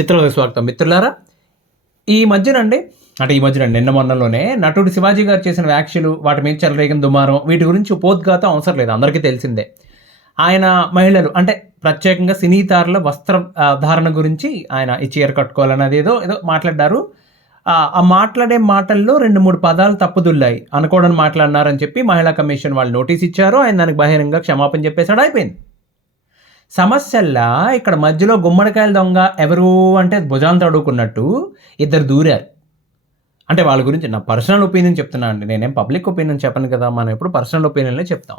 చిత్రంలో స్వాగతం. మిత్రులారా ఈ మధ్యనండి అంటే ఈ మధ్యన నిన్న మొన్నలోనే నటుడు శివాజీ గారు చేసిన వ్యాఖ్యలు వాటి మీద చెలరేగిన దుమారం వీటి గురించి ఉపోద్ఘాతం అవసరం లేదు అందరికీ తెలిసిందే. ఆయన మహిళలు అంటే ప్రత్యేకంగా సినీ తారల వస్త్ర ధారణ గురించి ఆయన ఈ చీర కట్టుకోవాలన్నది ఏదో ఏదో మాట్లాడారు. ఆ ఆ మాట్లాడే మాటల్లో రెండు మూడు పదాలు తప్పుదుల్లాయి. అనుకోవడం మాట్లాడినారని చెప్పి మహిళా కమిషన్ వాళ్ళు నోటీస్ ఇచ్చారు ఆయన దానికి బహిరంగ క్షమాపణ చెప్పేశాడు అయిపోయింది. సమస్యల్లా ఇక్కడ మధ్యలో గుమ్మడికాయల దొంగ ఎవరు అంటే భుజాలు తడుకున్నట్టు ఇద్దరు దూరారు. అంటే వాళ్ళ గురించి నా పర్సనల్ ఒపీనియన్ చెప్తున్నా అండి. నేనేం పబ్లిక్ ఒపీనియన్ చెప్పను కదా మనం ఇప్పుడు పర్సనల్ ఒపీనియన్లే చెప్తాం.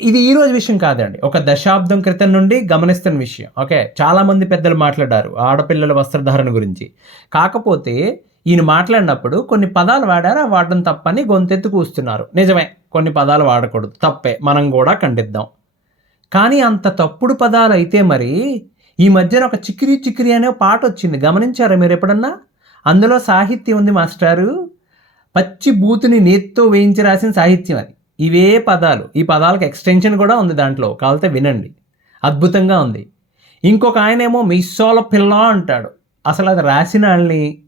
ఇది ఈరోజు విషయం కాదండి. ఒక దశాబ్దం క్రితం నుండి గమనిస్తున్న విషయం. ఓకే చాలామంది పెద్దలు మాట్లాడారు ఆడపిల్లల వస్త్రధారణ గురించి. కాకపోతే ఈయన మాట్లాడినప్పుడు కొన్ని పదాలు వాడారు ఆ వాడడం తప్పని గొంతెత్తు కూస్తున్నారు నిజమే కొన్ని పదాలు వాడకూడదు. తప్పే మనం కూడా ఖండిద్దాం. కానీ అంత తప్పుడు పదాలు అయితే మరి ఈ మధ్యన ఒక చిక్కిరి చిక్కిరి అనే పాట వచ్చింది. గమనించారా మీరు ఎప్పుడన్నా? అందులో సాహిత్యం ఉంది మాస్టారు. పచ్చి బూతుని నేత్తో వేయించి రాసిన సాహిత్యం అది. ఇవే పదాలు. ఈ పదాలకు ఎక్స్టెన్షన్ కూడా ఉంది దాంట్లో. కావాలితే వినండి. అద్భుతంగా ఉంది. ఇంకొక ఆయనేమో మిస్సోల పిల్ల అంటాడు. అసలు అది రాసిన వాళ్ళని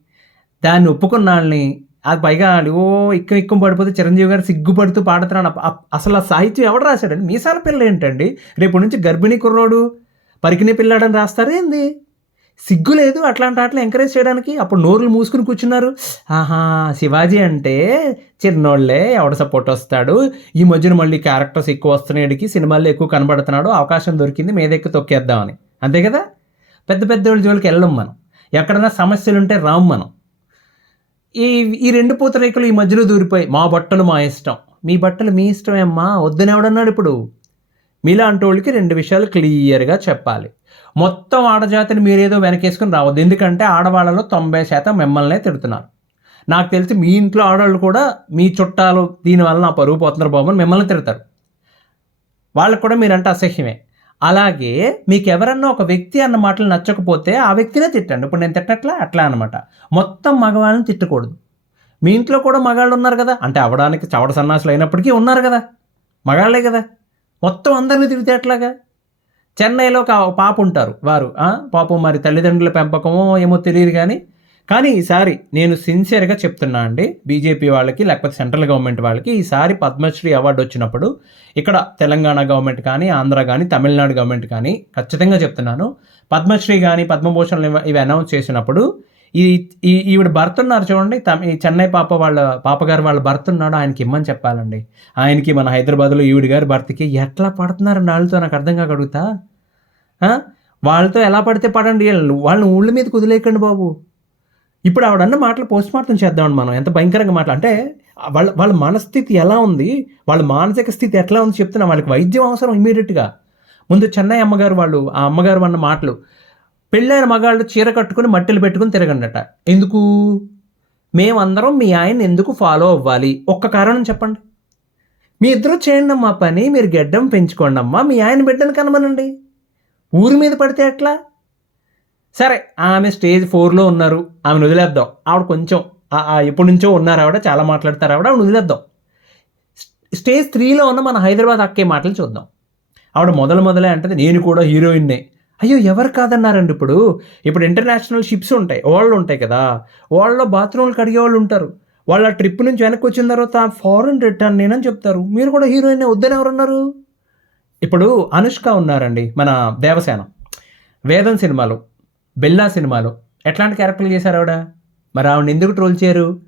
దాన్ని ఒప్పుకున్న వాళ్ళని అది పైగా ఓ ఇక్కం ఇక్కం పడిపోతే చిరంజీవి గారు సిగ్గుపడుతూ పాడుతున్నాడు. అసలు ఆ సాహిత్యం ఎవడు రాశాడండి? మీసాల పిల్ల ఏంటండి? రేపు నుంచి గర్భిణీ కుర్రోడు పరికిణీ పిల్లాడని రాస్తారేంది సిగ్గు లేదు అట్లాంటి ఆటలు ఎంకరేజ్ చేయడానికి? అప్పుడు నోరులు మూసుకుని కూర్చున్నారు. ఆహా శివాజీ అంటే చిన్నోళ్ళే ఎవడ సపోర్ట్ వస్తాడు? ఈ మధ్యన మళ్ళీ క్యారెక్టర్స్ ఎక్కువ వస్తున్నాడికి సినిమాల్లో ఎక్కువ కనబడుతున్నాడు అవకాశం దొరికింది మీదెక్కి తొక్కేద్దామని. అంతే కదా? పెద్ద పెద్ద వాళ్ళ జోలికి వెళ్ళం మనం. ఎక్కడైనా సమస్యలు ఉంటే రాము మనం. ఈ ఈ రెండు పూతరేకులు ఈ మధ్యలో దూరిపోయి మా బట్టలు మా ఇష్టం. మీ బట్టలు మీ ఇష్టమే అమ్మా. వద్దనెవడన్నాడు ఇప్పుడు? మీలాంటి వాళ్ళకి రెండు విషయాలు క్లియర్గా చెప్పాలి. మొత్తం ఆడజాతిని మీరేదో వెనకేసుకుని రావద్దు. ఎందుకంటే ఆడవాళ్ళలో తొంభై శాతం మిమ్మల్నే తిడుతున్నారు. నాకు తెలిసి మీ ఇంట్లో ఆడవాళ్ళు కూడా మీ చుట్టాలు దీనివల్ల నా పరుగు పోతున్నారు బాబు మిమ్మల్ని తిడతారు. వాళ్ళకు కూడా మీరంటే అసహ్యమే. అలాగే మీకు ఎవరన్నా ఒక వ్యక్తి అన్న మాటలు నచ్చకపోతే ఆ వ్యక్తినే తిట్టండి. ఇప్పుడు నేను తిట్టట్లా? అట్లా అనమాట మొత్తం మగవాళ్ళని తిట్టకూడదు. మీ ఇంట్లో కూడా మగాళ్ళు ఉన్నారు కదా? అంటే అవడానికి చవడ సన్నాసులు అయినప్పటికీ ఉన్నారు కదా? మగాళ్ళే కదా? మొత్తం అందరినీ తిడితే అట్లాగా చెన్నైలో ఒక పాప ఉంటారు వారు పాపం మరి తల్లిదండ్రుల పెంపకమో ఏమో తెలియదు కానీ కానీ ఈసారి నేను సిన్సియర్గా చెప్తున్నా అండి బీజేపీ వాళ్ళకి లేకపోతే సెంట్రల్ గవర్నమెంట్ వాళ్ళకి ఈసారి పద్మశ్రీ అవార్డు వచ్చినప్పుడు ఇక్కడ తెలంగాణ గవర్నమెంట్ కానీ ఆంధ్ర కానీ తమిళనాడు గవర్నమెంట్ కానీ ఖచ్చితంగా చెప్తున్నాను పద్మశ్రీ కానీ పద్మభూషణ్ ఇవి- ఇవి అనౌన్స్ చేసినప్పుడు ఈ ఈ ఈవిడ భర్త ఉన్నారు చూడండి తమ- ఈ చెన్నై పాప వాళ్ళ పాపగారు వాళ్ళ భర్త ఉన్నాడు ఆయనకి ఇమ్మని చెప్పాలండి. ఆయనకి మన హైదరాబాద్లో ఈవిడ గారి భర్తకి ఎట్లా పడుతున్నారు వాళ్ళతో నాకు అర్థం కాక అడుగుతా? వాళ్ళతో ఎలా పడితే పడండి వాళ్ళని ఊళ్ళ మీద కుదిలేయకండి బాబు. ఇప్పుడు ఆవిడన్న మాటలు పోస్ట్ మార్టం చేద్దామండి మనం. ఎంత భయంకరంగా మాటలు అంటే వాళ్ళ వాళ్ళ మనస్థితి ఎలా ఉంది? వాళ్ళ మానసిక స్థితి ఎట్లా ఉంది చెప్తున్నా. వాళ్ళకి వైద్యం అవసరం ఇమీడియట్గా ముందు చెన్నై అమ్మగారు వాళ్ళు ఆ అమ్మగారు అన్న మాటలు. పెళ్ళైన మగాళ్ళు చీర కట్టుకుని మట్టెలు పెట్టుకుని తిరగండట. ఎందుకు? మేమందరం మీ ఆయన ఎందుకు ఫాలో అవ్వాలి? ఒక్క కారణం చెప్పండి. మీ ఇద్దరు చేయండి అమ్మా పని మీరు గెడ్డం పెంచుకోండి అమ్మా మీ ఆయన బిడ్డను కనమనండి. ఊరి మీద పడితే ఎట్లా? సరే ఆమె స్టేజ్ ఫోర్లో ఉన్నారు ఆమెను వదిలేద్దాం. ఆవిడ కొంచెం ఎప్పటి నుంచో ఉన్నారు ఆవిడ చాలా మాట్లాడతారు ఆవిడ ఆవిడ వదిలేద్దాం. స్టేజ్ త్రీలో ఉన్న మన హైదరాబాద్ అక్కే మాటలు చూద్దాం. ఆవిడ మొదలు మొదలే అంటది నేను కూడా హీరోయిన్నే. అయ్యో ఎవరు కాదన్నారండి ఇప్పుడు? ఇప్పుడు ఇంటర్నేషనల్ షిప్స్ ఉంటాయి వాళ్ళు ఉంటాయి కదా. వాళ్ళలో బాత్రూమ్లు కడిగే వాళ్ళు ఉంటారు. వాళ్ళ ట్రిప్ నుంచి వెనక్కి వచ్చిన తర్వాత ఫారెన్ రిటర్న్ నేనని చెప్తారు. మీరు కూడా హీరోయిన్ వద్దని ఎవరున్నారు? ఇప్పుడు అనుష్క ఉన్నారండి మన దేవసేన. వేదం సినిమాలో. బెల్లా సినిమాలో ఎట్లాంటి క్యారెక్టర్లు చేశారు ఆవిడ? మరి ఆవిడ ఎందుకు ట్రోల్ చేయరు?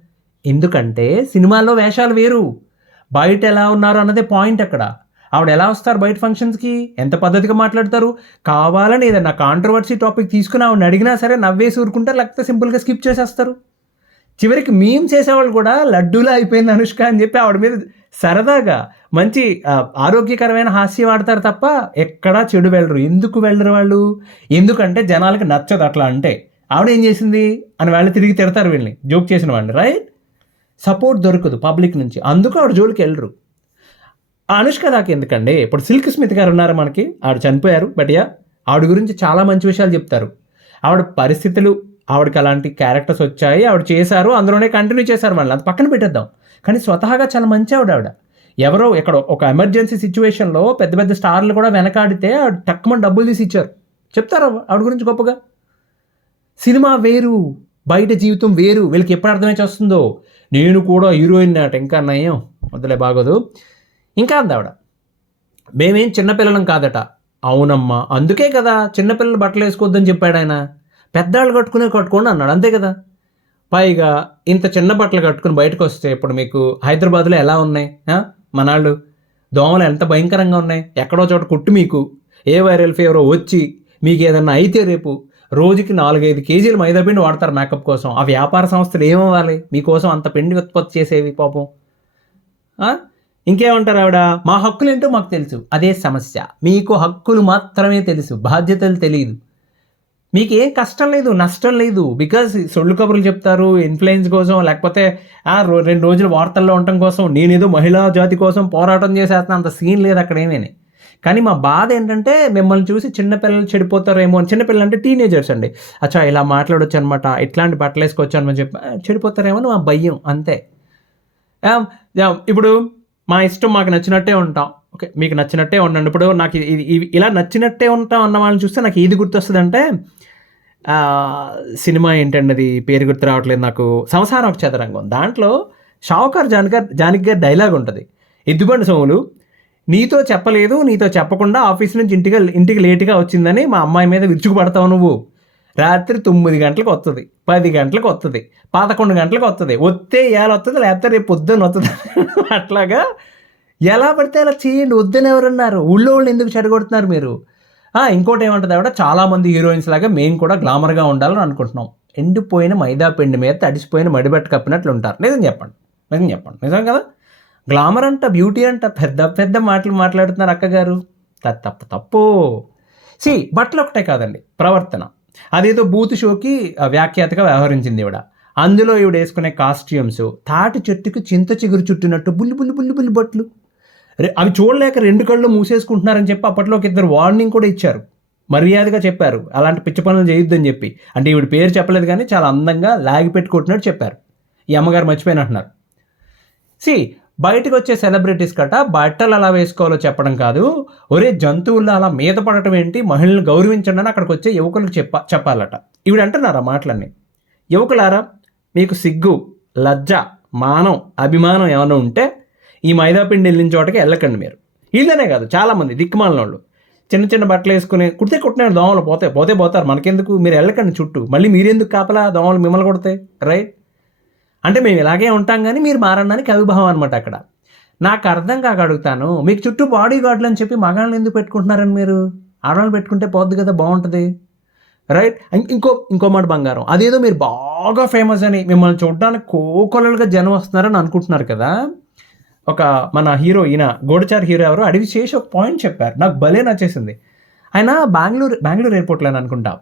ఎందుకంటే సినిమాల్లో వేషాలు వేరు. బయట ఎలా ఉన్నారు అన్నదే పాయింట్ అక్కడ. ఆవిడ ఎలా వస్తారు బయట ఫంక్షన్స్కి? ఎంత పద్ధతిగా మాట్లాడతారు? కావాలని ఏదైనా కాంట్రవర్సీ టాపిక్ తీసుకుని ఆవిడని అడిగినా సరే నవ్వేసి ఊరుకుంటారు లేకపోతే సింపుల్గా స్కిప్ చేసేస్తారు. చివరికి మేము చేసేవాళ్ళు కూడా లడ్డూలా అయిపోయింది అనుష్క అని చెప్పి ఆవిడ మీద సరదాగా మంచి ఆరోగ్యకరమైన హాస్యం ఆడతారు తప్ప ఎక్కడా చెడు వెళ్ళరు. ఎందుకు వెళ్ళరు వాళ్ళు? ఎందుకంటే జనాలకి నచ్చదు అట్లా అంటే. ఆవిడ ఏం చేసింది? అని వాళ్ళు తిరిగి తిడతారు వీళ్ళని. జోక్ చేసిన వాళ్ళని రైట్ సపోర్ట్ దొరకదు పబ్లిక్ నుంచి. అందుకు ఆవిడ జోలికి వెళ్ళరు. ఆ అనుష్క దాకా ఎందుకండి ఇప్పుడు సిల్క్ స్మిత్ గారు ఉన్నారు మనకి. ఆవిడ చనిపోయారు బట్ యా ఆవిడ గురించి చాలా మంచి విషయాలు చెప్తారు. ఆవిడ పరిస్థితులు ఆవిడకి అలాంటి క్యారెక్టర్స్ వచ్చాయి. ఆవిడ చేశారు. అందులోనే కంటిన్యూ చేశారు వాళ్ళు అది పక్కన పెట్టేద్దాం. కానీ స్వతహాగా చాలా మంచి ఆవిడ ఆవిడ. ఎవరో ఇక్కడ ఒక ఎమర్జెన్సీ సిచ్యువేషన్లో పెద్ద పెద్ద స్టార్లు కూడా వెనకాడితే ఆవిడ తక్కువ డబ్బులు తీసి ఇచ్చారు. చెప్తారా ఆవిడ గురించి గొప్పగా? సినిమా వేరు. బయట జీవితం వేరు. వీళ్ళకి ఎప్పుడు అర్థమైతే వస్తుందో? నేను కూడా హీరోయిన్ నాట ఇంకా నయం. వదిలే బాగోదు. ఇంకా అంది ఆవిడ. మేమేం చిన్నపిల్లలం కాదట. అవునమ్మా. అందుకే కదా చిన్నపిల్లలు బట్టలు వేసుకోవద్దని చెప్పాడు ఆయన. పెద్దవాళ్ళు కట్టుకునే కట్టుకోండి అన్నాడు. అంతే కదా? పైగా ఇంత చిన్న బట్టలు కట్టుకుని బయటకు వస్తే ఇప్పుడు మీకు హైదరాబాద్లో ఎలా ఉన్నాయి? మనాళ్ళు దోమలు ఎంత భయంకరంగా ఉన్నాయి? ఎక్కడో చోట కుట్టు మీకు. ఏ వైరల్ ఫీవర్ వచ్చి మీకు ఏదన్నా అయితే రేపు రోజుకి నాలుగైదు కేజీలు మైదా పిండి వాడతారు మేకప్ కోసం. ఆ వ్యాపార సంస్థలు ఏమవ్వాలి? మీకోసం అంత పిండి ఉత్పత్తి చేసేవి పాపం. ఇంకేమంటారు ఆవిడ? మా హక్కులు ఏంటో మాకు తెలుసు. అదే సమస్య. మీకు హక్కులు మాత్రమే తెలుసు. బాధ్యతలు తెలియదు. మీకు ఏ కష్టం లేదు నష్టం లేదు. బికాజ్ సొళ్ళు కబుర్లు చెప్తారు ఇన్ఫ్లుయెన్స్ కోసం లేకపోతే ఆ రెండు రోజులు వార్తల్లో ఉండటం కోసం నేనేదో మహిళా జాతి కోసం పోరాటం చేసేస్తున్నా అంత సీన్ లేదు అక్కడ ఏమేని. కానీ మా బాధ ఏంటంటే మిమ్మల్ని చూసి చిన్నపిల్లలు చెడిపోతారేమో అని. చిన్నపిల్లలు అంటే టీనేజర్స్ అండి. అచ్చా ఇలా మాట్లాడొచ్చు అనమాట ఇట్లాంటి బట్టలు వేసుకోవచ్చు అని చెప్పి చెడిపోతారేమో అని మా భయం అంతే. యా, ఇప్పుడు మా ఇష్టం మాకు నచ్చినట్టే ఉంటాం. ఓకే మీకు నచ్చినట్టే ఉండండి. ఇప్పుడు నాకు ఇది- ఇలా నచ్చినట్టే ఉంటాం అన్న వాళ్ళని చూస్తే నాకు ఏది గుర్తొస్తుంది అంటే సినిమా ఏంటండి అది పేరు గుర్తు రావట్లేదు నాకు. సంసారం ఒక చదరంగం. దాంట్లో షావుకార్ జానకర్ జానకి గారి డైలాగ్ ఉంటుంది. ఎద్దుబండి సోములు నీతో చెప్పలేదు నీతో చెప్పకుండా ఆఫీస్ నుంచి ఇంటికి ఇంటికి లేటుగా వచ్చిందని మా అమ్మాయి మీద విరుచుకుపడతావు నువ్వు. రాత్రి తొమ్మిది గంటలకు వస్తుంది పది గంటలకు వస్తుంది పదకొండు గంటలకు వస్తుంది వస్తే ఇవాళ వస్తుంది లేకపోతే రేపు పొద్దున్న వస్తుంది అట్లాగా ఎలా పడితే అలా చేయండి వద్దని ఎవరన్నారు? ఊళ్ళో వాళ్ళు ఎందుకు చెడగొడుతున్నారు మీరు? ఇంకోటి ఏమంటుంది ఆవిడ? చాలామంది హీరోయిన్స్ లాగా మేము కూడా గ్లామర్గా ఉండాలని అనుకుంటున్నాం. ఎండిపోయిన మైదా పిండి మీద తడిసిపోయిన మడిబెట్ట కప్పినట్లు ఉంటారు. నిజం చెప్పండి. నిజం చెప్పండి. నిజం కదా? గ్లామర్ అంట బ్యూటీ అంట పెద్ద పెద్ద మాటలు మాట్లాడుతున్నారు అక్కగారు. తప్పు తప్పు సి బట్టలు ఒకటే కాదండి. ప్రవర్తన. అదేదో బూత్ షోకి వ్యాఖ్యాతగా వ్యవహరించింది ఈవిడ. అందులో ఈవిడ వేసుకునే కాస్ట్యూమ్స్ తాటి చెట్టుకు చింత చిగురు చుట్టినట్టు బుల్లి బుల్లి బుల్లి బుల్లి బట్టలు అవి చూడలేక రెండు కళ్ళు మూసేసుకుంటున్నారని చెప్పి అప్పట్లో ఒక ఇద్దరు వార్నింగ్ కూడా ఇచ్చారు. మర్యాదగా చెప్పారు. అలాంటి పిచ్చి పనులు చేయొద్దని చెప్పి. అంటే ఈవిడ పేరు చెప్పలేదు కానీ చాలా అందంగా లాగి పెట్టుకుంటున్నట్టు చెప్పారు. ఈ అమ్మగారు మర్చిపోయినట్టున్నారు సి బయటకు వచ్చే సెలబ్రిటీస్ కట బట్టలు అలా వేసుకోవాలో చెప్పడం కాదు. ఒరే జంతువుల్లో అలా మీద పడటం ఏంటి? మహిళలను గౌరవించండి అని అక్కడికి వచ్చే యువకులకు చెప్ప చెప్పాలట. ఈవిడ అంటున్నారా మాటలన్నీ? యువకులారా మీకు సిగ్గు లజ్జ మానం అభిమానం ఏమైనా ఉంటే ఈ మైదాపిండి వెళ్ళిన చోటకి వెళ్ళకండి మీరు. వీళ్ళనే కాదు చాలామంది దిక్కుమాలిన వాళ్ళు చిన్న చిన్న బట్టలు వేసుకుని కుడితే కుట్టిన దోమలు పోతాయి పోతే పోతారు. మనకెందుకు? మీరు వెళ్ళకండి చుట్టూ. మళ్ళీ మీరెందుకు కాపలా? దోమలు మిమ్మల్ని కొడతాయి రైట్? అంటే మేము ఇలాగే ఉంటాం కానీ మీరు మారడానికి అవిభావం అనమాట అక్కడ. నాకు అర్థం కాక అడుగుతాను మీకు చుట్టూ బాడీ గార్డులు అని చెప్పి మగాళ్ళని ఎందుకు పెట్టుకుంటున్నారని మీరు? ఆడవాళ్ళు పెట్టుకుంటే పోద్ది కదా బాగుంటుంది. రైట్? ఇంకో ఇంకో మాట బంగారం. అదేదో మీరు బాగా ఫేమస్ అని మిమ్మల్ని చూడడానికి కోకొలలుగా జనం వస్తున్నారని అనుకుంటున్నారు కదా. ఒక మన హీరో ఈయన గోడచార్ హీరో ఎవరు అడిగి చేసి ఒక పాయింట్ చెప్పారు. నాకు భలే నచ్చేసింది. ఆయన బెంగళూరు బెంగళూరు ఎయిర్పోర్ట్లో అని అనుకుంటా.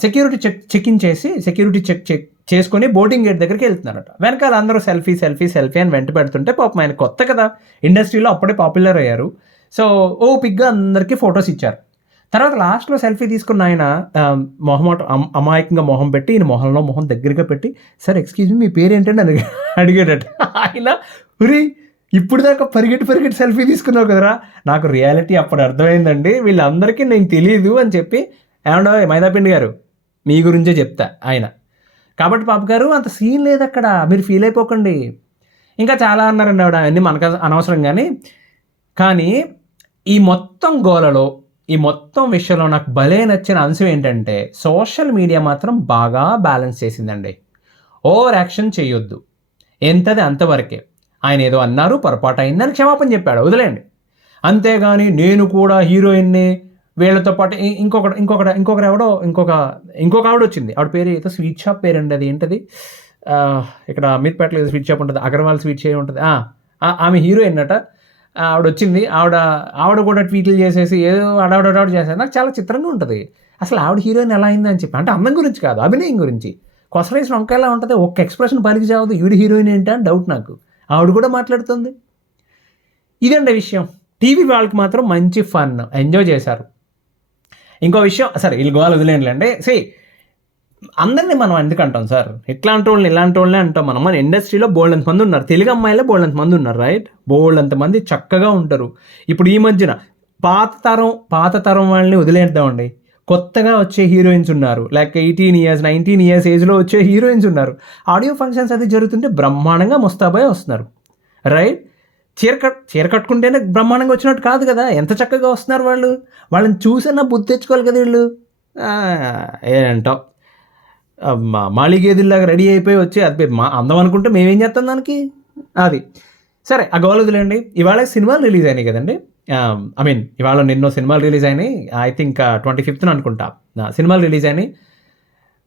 సెక్యూరిటీ చెక్ చెక్ ఇన్ చేసి సెక్యూరిటీ చెక్ చెక్ చేసుకొని బోర్డింగ్ గేట్ దగ్గరికి వెళ్తున్నారట. వెనకాల అందరూ సెల్ఫీ సెల్ఫీ సెల్ఫీ అని వెంట పెడుతుంటే పాపం ఆయన కొత్త కదా. ఇండస్ట్రీలో అప్పుడే పాపులర్ అయ్యారు. సో ఓ పిగ్గా అందరికీ ఫొటోస్ ఇచ్చారు. తర్వాత లాస్ట్లో సెల్ఫీ తీసుకున్న ఆయన మొహమాట అమాయకంగా మొహం పెట్టి ఈయన మొహంలో మొహం దగ్గరగా పెట్టి సార్ ఎక్స్క్యూజ్ మీ మీ పేరు ఏంటంటే అని అడిగాడట. ఆయన ఉరి ఇప్పుడు దాకా పరిగెట్టి పరిగెట్టి సెల్ఫీ తీసుకున్నావు కదరా? నాకు రియాలిటీ అప్పుడు అర్థమైందండి. వీళ్ళందరికీ నేను తెలియదు అని చెప్పి ఏమన్నా మైదాపిండి గారు మీ గురించే చెప్తా ఆయన. కాబట్టి పాప గారు అంత సీన్ లేదు అక్కడ మీరు ఫీల్ అయిపోకండి. ఇంకా చాలా అన్నారండి ఆవిడ అవన్నీ మనకు అనవసరం కానీ కానీ ఈ మొత్తం గోలలో ఈ మొత్తం విషయంలో నాకు భలే నచ్చిన అంశం ఏంటంటే సోషల్ మీడియా మాత్రం బాగా బ్యాలెన్స్ చేసిందండి. ఓవర్ యాక్షన్ చేయొద్దు. ఎంతది అంతవరకే. ఆయన ఏదో అన్నారు పొరపాటు అయిందని క్షమాపణ చెప్పాడు. వదిలేండి అంతేగాని నేను కూడా హీరోయిన్ని వీళ్ళతో పాటు ఇంకొకటి ఇంకొకటి ఇంకొకరు ఎవడో ఇంకొక ఇంకొక ఆవిడ వచ్చింది ఆవిడ పేరు ఏదో స్వీట్ షాప్ పేరు అండి అది ఏంటది? ఇక్కడ మీర్పేటలో ఏదో స్వీట్ షాప్ ఉంటుంది అగర్వాల్ స్వీట్ షాప్ ఉంటుంది. ఆమె హీరోయిన్ అట. ఆవిడ వచ్చింది ఆవిడ ఆవిడ కూడా ట్వీట్లు చేసేసి ఏదో అడావిడ చేసేది. నాకు చాలా చిత్రంగా ఉంటుంది. అసలు ఆవిడ హీరోయిన్ ఎలా అయిందని చెప్పి అంటే అందం గురించి కాదు అభినయం గురించి. కొసరేసిన వంకాయలా ఉంటుంది. ఒక్క ఎక్స్ప్రెషన్ పలికి చావదు. ఈవిడ హీరోయిన్ ఏంటి అని డౌట్ నాకు. ఆవిడ కూడా మాట్లాడుతుంది. ఇదండి విషయం. టీవీ వాళ్ళకి మాత్రం మంచి ఫన్. ఎంజాయ్ చేశారు. ఇంకో విషయం సరే వీళ్ళు గోవాలు వదిలేండి సే అందరినీ మనం ఎందుకు అంటాం సార్? ఇట్లాంటి వాళ్ళని ఇలాంటి వాళ్ళని అంటాం మనం. మన ఇండస్ట్రీలో బోల్డ్ మంది ఉన్నారు. తెలుగు అమ్మాయిలో బోల్డ్ మంది ఉన్నారు రైట్? బోల్డ్ మంది చక్కగా ఉంటారు. ఇప్పుడు ఈ మధ్యన పాత తరం పాత తరం వాళ్ళని వదిలేద్దామండి. కొత్తగా వచ్చే హీరోయిన్స్ ఉన్నారు. Like eighteen years nineteen years ఏజ్లో వచ్చే హీరోయిన్స్ ఉన్నారు. ఆడియో ఫంక్షన్స్ అది జరుగుతుంటే బ్రహ్మాండంగా ముస్తాబాయ్ వస్తున్నారు. రైట్ చీర కట్ చీర కట్టుకుంటేనే బ్రహ్మాండంగా వచ్చినట్టు కాదు కదా? ఎంత చక్కగా వస్తున్నారు వాళ్ళు? వాళ్ళని చూసన్నా బుద్ధి తెచ్చుకోవాలి కదా వీళ్ళు? ఏంటో. మా మాళిగేదిలాగా రెడీ అయిపోయి వచ్చి అది మా అందం అనుకుంటే మేమేం చేస్తాం దానికి? అది. సరే ఆ వదిలేండి ఇవాళ సినిమాలు రిలీజ్ అయినాయి కదండి? Um, ఐ మీన్ ఇవాళ నిన్నో సినిమాలు రిలీజ్ అయినాయి. ఐ థింక్ ట్వంటీ ఫిఫ్త్న అనుకుంటా. సినిమాలు రిలీజ్ అయినాయి.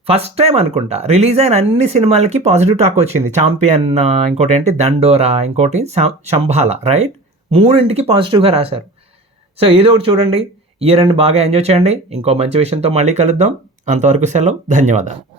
ఫస్ట్ టైం అనుకుంటా. రిలీజ్ అయిన అన్ని సినిమాలకి పాజిటివ్ టాక్ వచ్చింది. ఛాంపియన్ uh, ఇంకోటి ఏంటి? దండోరా ఇంకోటి శంభాల రైట్ మూడింటికి పాజిటివ్గా రాశారు. సో ఏదో ఒకటి చూడండి. ఇయర్ అండ్ బాగా ఎంజాయ్ చేయండి. ఇంకో మంచి విషయంతో మళ్ళీ కలుద్దాం. అంతవరకు సెలవు. ధన్యవాదాలు.